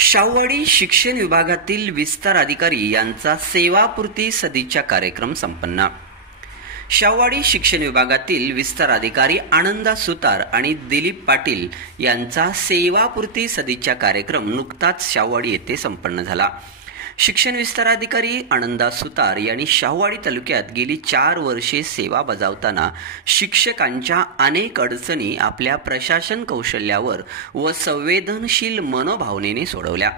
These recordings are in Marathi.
शाहूवाडी शिक्षण विभागातील विस्तार अधिकारी यांचा सेवापूर्ती सदिच्छा कार्यक्रम संपन्न. शाहूवाडी शिक्षण विभागातील विस्तार अधिकारी आनंदा सुतार आणि दिलीप पाटील यांचा सेवापूर्ती सदिच्छा कार्यक्रम नुकताच शाहूवाडी येथे संपन्न झाला. शिक्षण विस्तार अधिकारी आनंदा सुतार यांनी शाहूवाडी तालुक्यात गेली 4 वर्षे सेवा बजावताना शिक्षकांच्या अनेक अडचणी आपल्या प्रशासन कौशल्यावर व संवेदनशील मनोभावनेने सोडवल्या.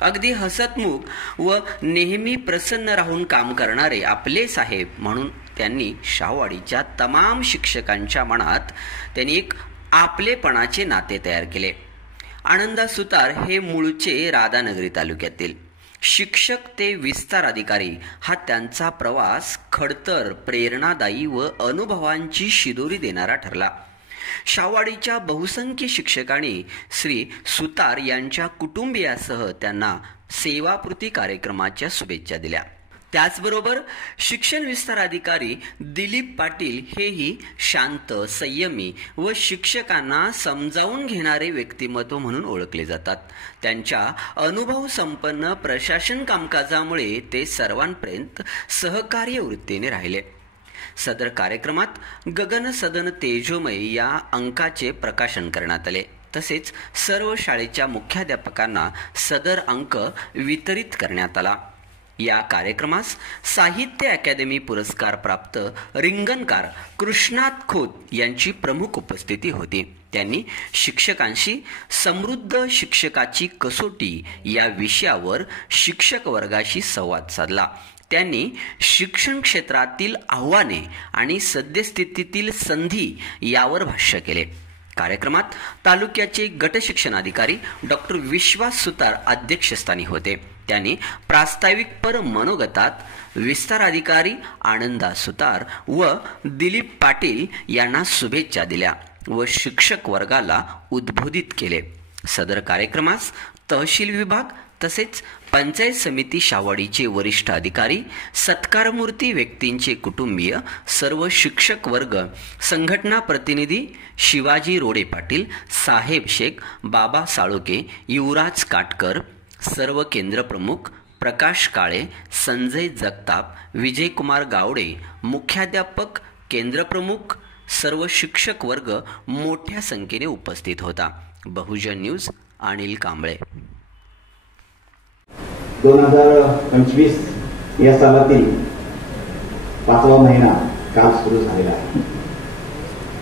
अगदी हसतमुख व नेहमी प्रसन्न राहून काम करणारे आपले साहेब म्हणून त्यांनी शाहूवाडीच्या तमाम शिक्षकांच्या मनात त्यांनी एक आपलेपणाचे नाते तयार केले. आनंदा सुतार हे मूळचे राधानगरी तालुक्यातील. शिक्षक ते विस्तार अधिकारी हा त्यांचा प्रवास खडतर, प्रेरणादायी व अनुभवांची शिदोरी देणारा ठरला. शाहूवाडीच्या बहुसंख्य शिक्षकांनी श्री सुतार यांच्या कुटुंबियासह त्यांना सेवापूर्ती कार्यक्रमाच्या शुभेच्छा दिल्या. त्याचबरोबर शिक्षण विस्तार अधिकारी दिलीप पाटील हेही शांत, संयमी व शिक्षकांना समजावून घेणारे व्यक्तिमत्व म्हणून ओळखले जातात. त्यांच्या अनुभव संपन्न प्रशासन कामकाजामुळे ते सर्वांपर्यंत सहकार्य वृत्तीने राहिले. सदर कार्यक्रमात गगन सदन तेजोमय या अंकाचे प्रकाशन करण्यात आले. तसेच सर्व शाळेच्या मुख्याध्यापकांना सदर अंक वितरित करण्यात आला. या कार्यक्रमास साहित्य अकादमी पुरस्कार प्राप्त रिंगणकार कृष्णात खोत यांची प्रमुख उपस्थिती होती. त्यांनी शिक्षकांशी समृद्ध शिक्षकाची कसोटी या विषयावर शिक्षक वर्गाशी संवाद साधला. त्यांनी शिक्षण क्षेत्रातील आव्हाने आणि सद्यस्थितीतील संधी यावर भाष्य केले. कार्यक्रमात तालुक्याचे गट शिक्षण अधिकारी डॉक्टर विश्वास सुतार अध्यक्षस्थानी होते. त्यांनी प्रास्ताविकपर मनोगतात विस्तार अधिकारी आनंदा सुतार व दिलीप पाटील यांना शुभेच्छा दिल्या व शिक्षक वर्गाला उद्बोधित केले. सदर कार्यक्रमास तहसील विभाग तसेच पंचायत समिती शाहूवाडीचे वरिष्ठ अधिकारी, सत्कारमूर्ती व्यक्तींचे कुटुंबीय, सर्व शिक्षक वर्ग, संघटना प्रतिनिधी शिवाजी रोडे पाटील, साहेब शेख, बाबा साळोके, युवराज काटकर, सर्व केंद्र प्रमुख प्रकाश काळे, संजय जगताप, विजयकुमार गावडे, मुख्याध्यापक, केंद्र प्रमुख, सर्व शिक्षक वर्ग मोठ्या संख्येने उपस्थित होता. बहुजन न्यूज, अनिल कांबळे. 2025 या सालातील 5वा महिना काल सुरू झालेला आहे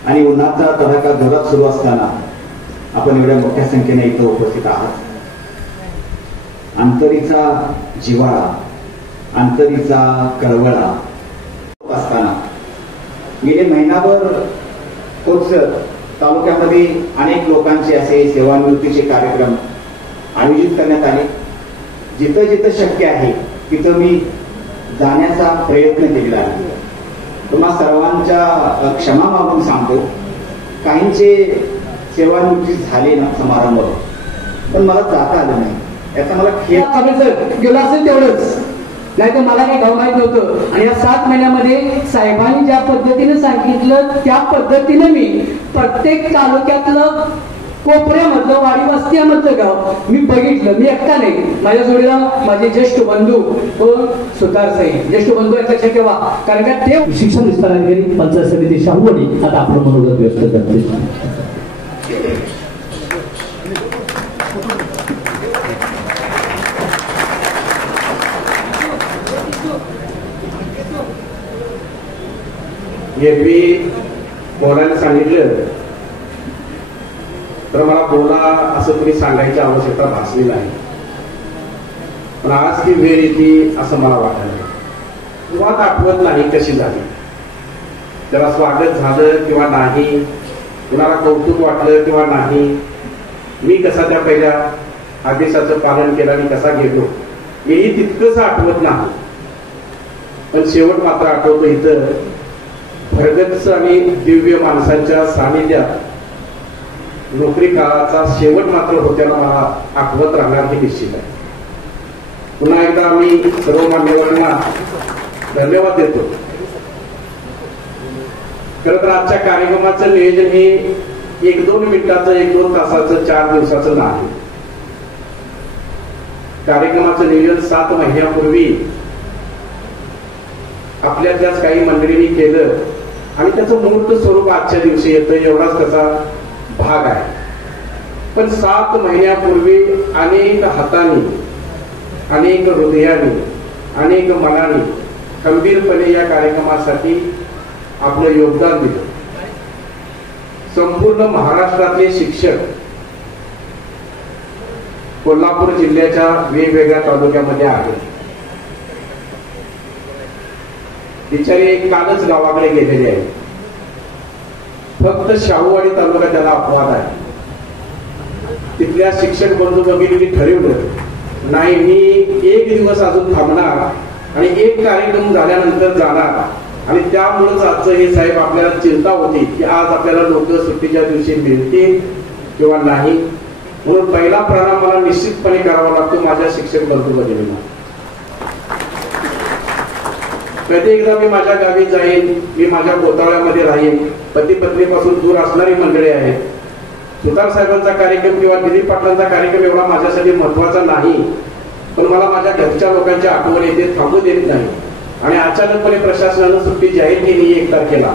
आणि उन्हाचा तडाखा जोरात सुरू असताना आपण एवढ्या मोठ्या संख्येने इथं उपस्थित आहात. अंतरीचा जिव्हाळा, अंतरीचा कळवळा असताना गेले महिनाभर तालुक्यामध्ये अनेक लोकांचे असे सेवानिवृत्तीचे कार्यक्रम आयोजित करण्यात आले. जिथं जिथं शक्य आहे तिथं मी जाण्याचा प्रयत्न केलेला आहे. तुम्हा सर्वांच्या क्षमा मागून सांगतो, काहींचे सेवानिवृत्ती झाले ना समारंभ, पण मला जाता आलं नाही. याचा मला खेळ गेलं असेल तेवढंच, नाही तर मला काही गाव माहीत नव्हतं. आणि या 7 महिन्यामध्ये साहेबांनी ज्या पद्धतीने सांगितलं त्या पद्धतीने मी प्रत्येक तालुक्यातलं कोपऱ्यामधलं, वाडी वस्त्यामधलं गाव मी बघितलं. मी एकटा नाही, माझ्या जोडीला माझे ज्येष्ठ बंधू सुतार साहेब, ज्येष्ठ बंधू यांचा लक्षात ठेवा, कारण का ते शिक्षण विस्तार अधिकारी पंचायत समिती शाहूवाडी आता आपलं मनोगत व्यक्त करते. मी बोलायला सांगितलं तर मला बोला असं तुम्ही सांगायची आवश्यकता भासली नाही, पण आज ती वेळ येते असं मला वाटलं. सुरुवात आठवत नाही कशी झाली, त्याला स्वागत झालं किंवा नाही, कुणाला कौतुक वाटलं किंवा नाही, मी कसा त्या पहिल्या आदेशाचं पालन केलं आणि कसा गेलो हेही तितकंच आठवत नाही. पण शेवट मात्र आठवतो इथं भरगच्च आणि दिव्य माणसांच्या सानिध्यात नोकरी काळाचा शेवट मात्र होत्याला मला आठवत राहणार हे निश्चित आहे. पुन्हा एकदा आम्ही सर्व मान्यवरांना धन्यवाद देतो. खरं तर आजच्या कार्यक्रमाचं नियोजन हे 1-2 मिनिटाचं, 1-2 तासाचं, 4 दिवसाचं नाही. कार्यक्रमाचं नियोजन 7 महिन्यापूर्वी आपल्यातल्याच काही मंडळींनी केलं आणि त्याचं मूर्त स्वरूप आजच्या दिवशी येतं, एवढाच त्याचा भाग आहे. पण 7 महिन्यापूर्वी अनेक हातांनी, अनेक हृदयाने, अनेक मनाने खंबीरपणे या कार्यक्रमासाठी आपलं योगदान दिलं. संपूर्ण महाराष्ट्रातले शिक्षक कोल्हापूर जिल्ह्याच्या वेगवेगळ्या तालुक्यामध्ये आहेत. बिचारे कालच गावाकडे गेलेले आहेत. फक्त शाहूवाडी तालुका त्याला अपवाद आहे. तिथल्या शिक्षक बंधू भगिनींनी ठरवलं नाही, मी 1 दिवस अजून थांबणार आणि एक कार्यक्रम झाल्यानंतर जाणार. आणि त्यामुळेच आजचं हे साहेब आपल्याला चिंता होती की आज आपल्याला लोक सुट्टीच्या दिवशी मिळतील किंवा नाही. म्हणून पहिला प्रणाम मला निश्चितपणे करावा लागतो माझ्या शिक्षक बंधू भगिनींना. कधी एकदा मी माझ्या गावी जाईन, मी माझ्या गोतावळ्यामध्ये राहीन. पती पत्नीपासून दूर असणारी मंडळी आहेत. सुतार साहेबांचा कार्यक्रम किंवा दिलीप पाटलांचा कार्यक्रम एवढा माझ्यासाठी महत्वाचा नाही, पण मला माझ्या घरच्या लोकांची आठवण येते, थांबू देत नाही. आणि अचानकपणे प्रशासनानं सुट्टी जाहीर केली 1 तारखेला,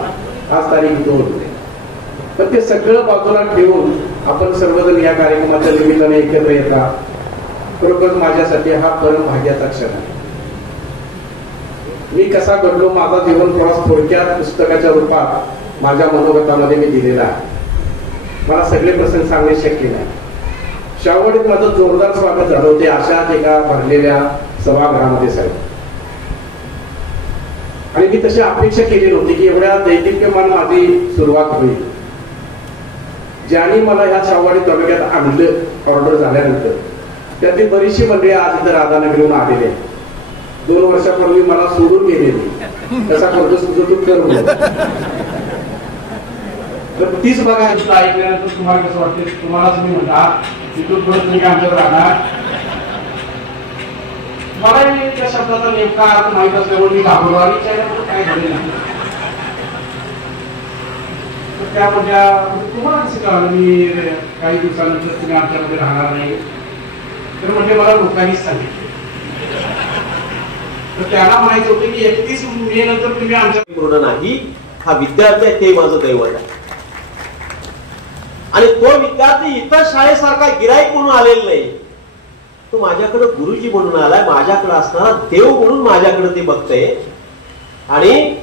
आज तारीख 2. पण ते सगळं बाजूला ठेवून आपण सर्वजण या कार्यक्रमाच्या निमित्ताने एकत्र येतात. खरोखर माझ्यासाठी हा परम भाग्याचा क्षण आहे. मी कसा घडलो, माझा जीवन प्रवास थोडक्यात पुस्तकाच्या रूपात माझ्या मनोगतामध्ये मी दिलेला आहे. मला सगळे प्रसंग सांगणे शक्य नाही. शाहूवाडीत माझं जोरदार स्वागत झालं होते अशाच एका भरलेल्या सभागृहामध्ये साहेब. आणि मी तशी अपेक्षा केली नव्हती की एवढ्या दैदिप्यमान माझी सुरुवात होईल. ज्यांनी मला ह्या शाहूवाडी तालुक्यात आणलं ऑर्डर झाल्यानंतर, त्यातली बरीचशी मंडळी आज इथं राधानगरीहून आलेले आहेत. 2 वर्षापूर्वी मला सोडून गेलेली, कसा करतो तुझं तू करून. तर तीच बघा ऐकल्यानंतर तुम्हाला कसं वाटते, तुम्हालाच मी म्हणता तिथून परत तुम्ही आमच्यात राहणार. मला त्या शब्दाचा नेमका अर्थ माहित असल्यामुळे मी घाबरलो आणि काय झाले नाही. तर त्यामध्ये तुम्हाला कसं कळलं मी काही दिवसानंतर तुम्ही आमच्यामध्ये राहणार नाही, तर म्हणजे मला लोकांनीच सांगितलं. तर त्याला माहित होतं की 31 मे नंतर तुम्ही आमच्या पूर्ण नाही. हा विद्यार्थी आहे ते माझं दैवत आहे. आणि तो विद्यार्थी इतर शाळेसारखा गिराईक म्हणून आलेला नाही, तो माझ्याकडे गुरुजी म्हणून आलाय. माझ्याकडे असणारा देव म्हणून माझ्याकडे ते बघतंय. आणि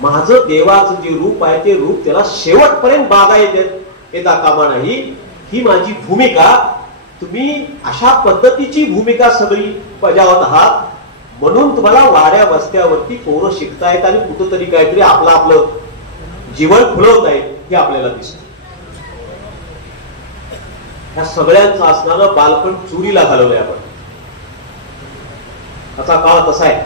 माझं देवाचं जे रूप आहे ते रूप त्याला शेवटपर्यंत बाधा येता कामा नाही. ही माझी भूमिका. तुम्ही अशा पद्धतीची भूमिका सगळी बजावत आहात, म्हणून तुम्हाला वाड्या वस्त्यावरती पोरं शिकतायत आणि कुठंतरी काहीतरी आपलं जीवन फुलवत आहेत हे आपल्याला दिसतं. ह्या सगळ्यांचं असणारं बालपण चोरीला घालवलंय आपण. त्याचा काळ तसा आहे.